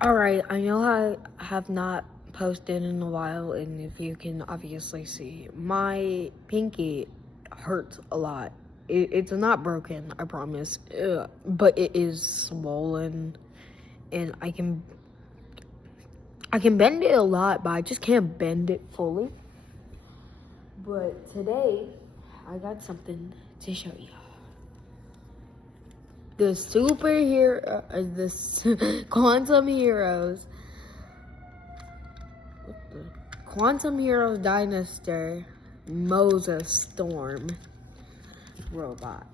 Alright, I know I have not posted in a while, and if you can obviously see, my pinky hurts a lot. It's not broken, I promise, but it is swollen, and I can bend it a lot, but I just can't bend it fully. But today, I got something to show you. The Quantum Heroes. Quantum Heroes dinoster Moza storm robot.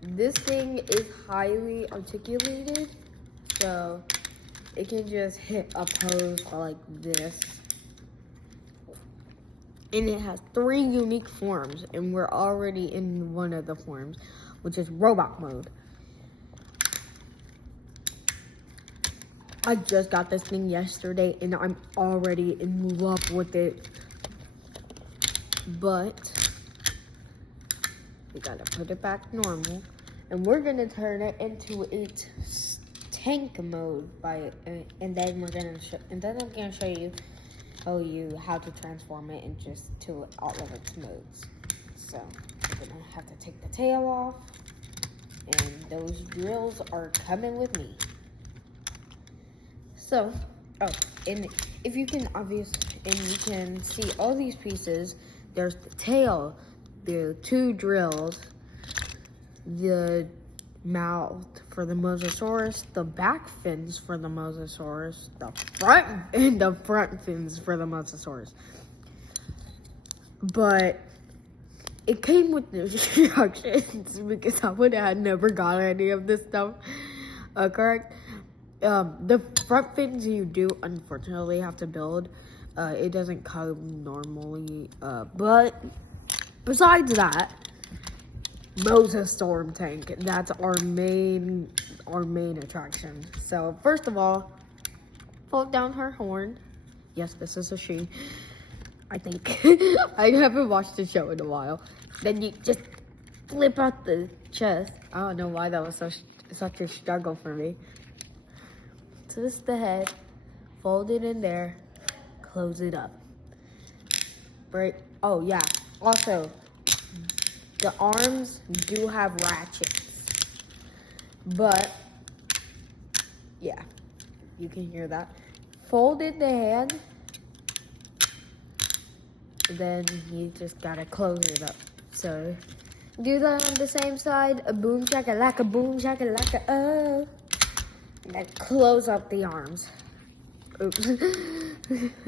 This thing is highly articulated, so it can just hit a pose like this. And it has 3 unique forms, and we're already in one of the forms, which is robot mode. I just got this thing yesterday, and I'm already in love with it. But we gotta put it back normal, and we're gonna turn it into its tank mode and then I'm gonna show you how to transform it to all of its modes. So we're gonna have to take the tail off, and those drills are coming with me. So, and if you can you can see all these pieces. There's the tail, the 2 drills, the mouth for the Mosasaurus, the back fins for the Mosasaurus, the front fins for the Mosasaurus. But it came with the instructions because I would have never got any of this stuff correct. The front fins you do unfortunately have to build. It doesn't come normally, but besides that, Moza Storm Tank, that's our main attraction. So first of all, fold down her horn. Yes, this is a she, I think. I haven't watched the show in a while. Then you just flip out the chest. I don't know why that was such a struggle for me. Twist the head, fold it in there, close it up. Right? Oh yeah, also, the arms do have ratchets, but yeah, you can hear that. Fold in the hand, then you just gotta close it up. So do that on the same side. A boom shakalaka, oh. And then close up the arms. Oops. And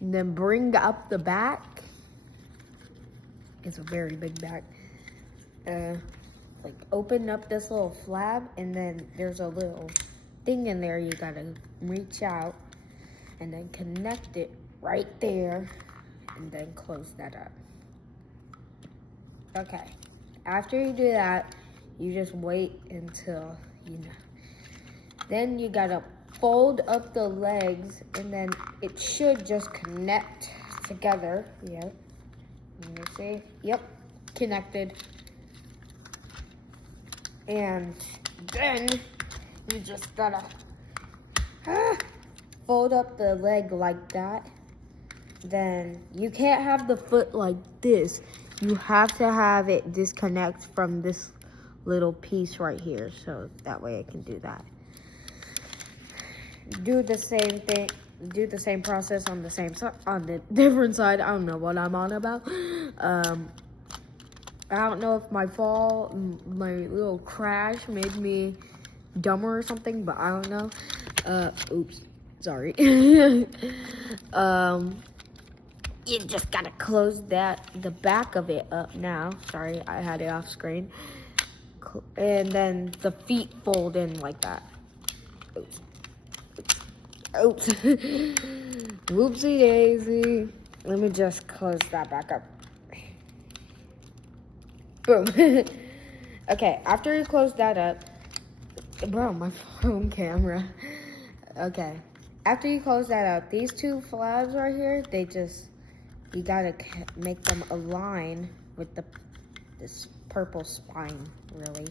then bring up the back. It's a very big back. Like open up this little flap, and then there's a little thing in there you gotta reach out and then connect it right there, and then close that up. Okay, after you do that, you just wait until, then you gotta fold up the legs, and then it should just connect together. Yeah. Let me see. Yep, connected. And then you just gotta fold up the leg like that. Then you can't have the foot like this. You have to have it disconnect from this little piece right here, so that way I can do that. Do the same thing. Do the same process on the same side, on the different side. I don't know what I'm on about. I don't know if my little crash made me dumber or something, but I don't know. Oops, sorry. You just gotta close the back of it up now. Sorry, I had it off screen. And then the feet fold in like that. Oops. Oops. Whoopsie daisy. Let me just close that back up. Boom. Okay, after you close that up, bro, my phone camera. Okay, after you close that up, these 2 flaps right here, you gotta make them align with this purple spine, really.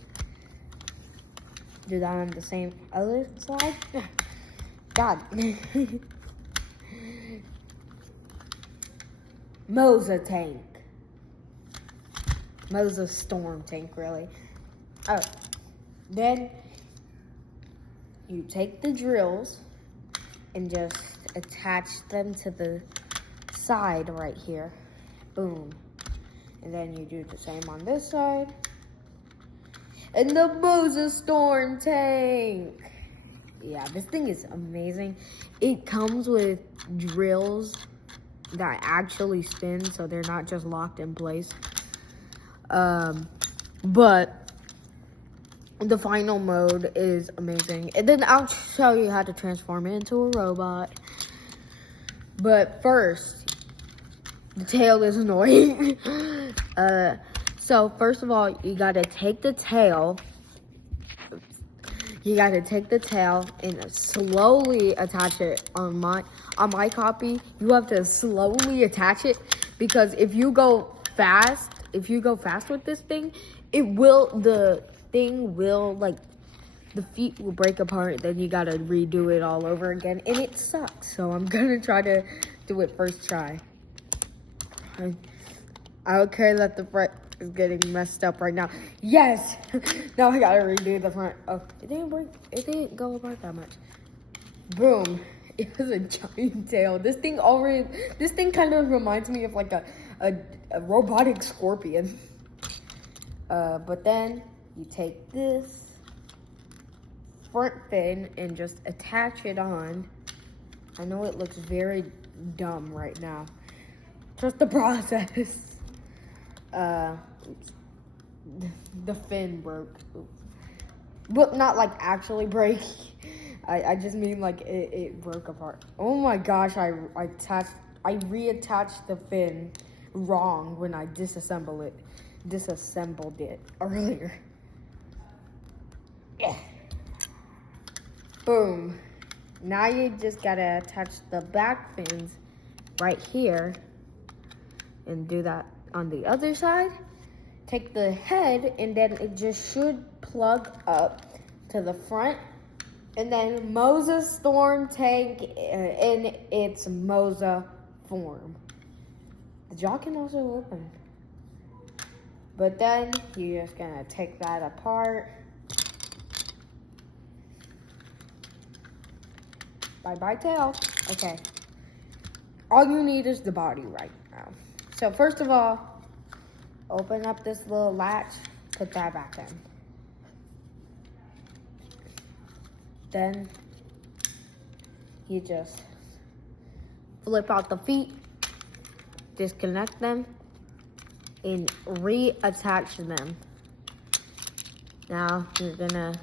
Do that on the same other side. God. Moza tank. Moza storm tank, really. Oh, then you take the drills and just attach them to the side right here. Boom. And then you do the same on this side. And the Moza storm tank. Yeah, this thing is amazing. It comes with drills that actually spin, so they're not just locked in place. But the final mode is amazing. And then I'll show you how to transform it into a robot. But first, the tail is annoying. So first of all, you gotta take the tail. You gotta take the tail and slowly attach it. On my copy, you have to slowly attach it, because if you go fast with this thing, the feet will break apart. Then you gotta redo it all over again, and it sucks. So I'm gonna try to do it first try. I don't care that the front is getting messed up right now. Yes! Now I gotta redo the front. Oh, it didn't go apart that much. Boom. It was a giant tail. This thing kind of reminds me of like a robotic scorpion. But then you take this front fin and just attach it on. I know it looks very dumb right now. Trust the process. The fin broke. But not like actually break. I just mean like it broke apart. Oh my gosh, I reattached the fin wrong when I disassembled it earlier. Yeah. Boom. Now you just gotta attach the back fins right here and do that on the other side. Take the head and then it just should plug up to the front. And then Moza storm tank in its Moza form. The jaw can also open. But then you're just gonna take that apart. Bye-bye tail. Okay. All you need is the body right now. So first of all, open up this little latch, put that back in. Then you just flip out the feet, disconnect them, and reattach them. Now you're gonna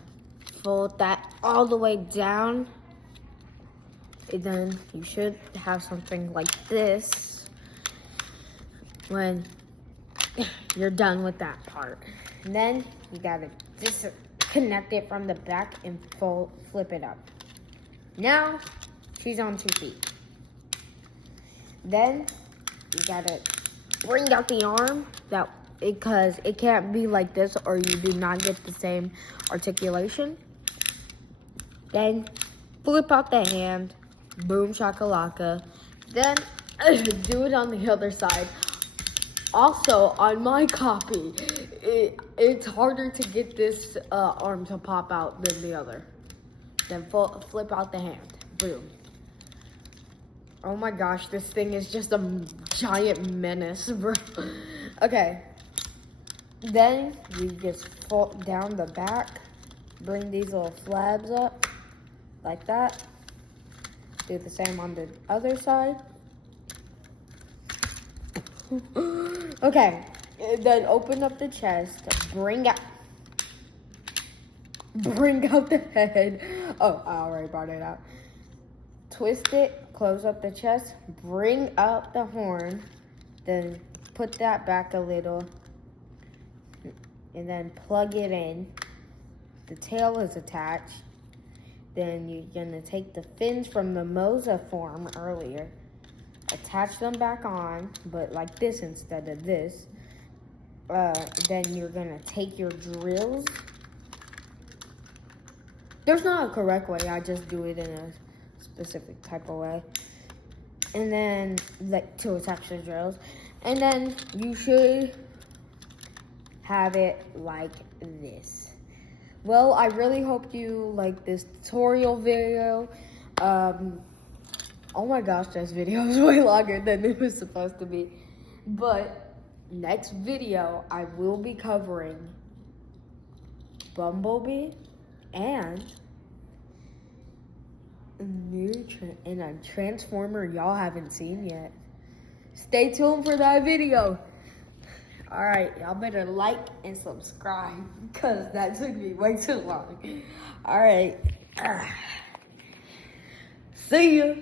fold that all the way down, and then you should have something like this when you're done with that part. And then you gotta disconnect it from the back and flip it up. Now she's on 2 feet. Then you gotta bring out the arm, because it can't be like this or you do not get the same articulation. Then flip out the hand, boom shakalaka. Then do it on the other side. Also, on my copy, it's harder to get this arm to pop out than the other. Then flip out the hand. Boom. Oh my gosh, this thing is just a giant menace, bro. Okay. Then you just fold down the back. Bring these little flabs up. Like that. Do the same on the other side. Okay, then open up the chest, bring out the head. Oh, I already brought it out. Twist it, close up the chest, bring out the horn, then put that back a little, and then plug it in. The tail is attached. Then you're gonna take the fins from the Moza form earlier, attach them back on, but like this instead of this. Then you're gonna take your drills. There's not a correct way, I just do it in a specific type of way. And then, like, to attach the drills. And then you should have it like this. Well, I really hope you like this tutorial video. Oh my gosh, this video is way longer than it was supposed to be. But next video, I will be covering Bumblebee and a transformer y'all haven't seen yet. Stay tuned for that video. All right, y'all better like and subscribe because that took me way too long. All right. See ya.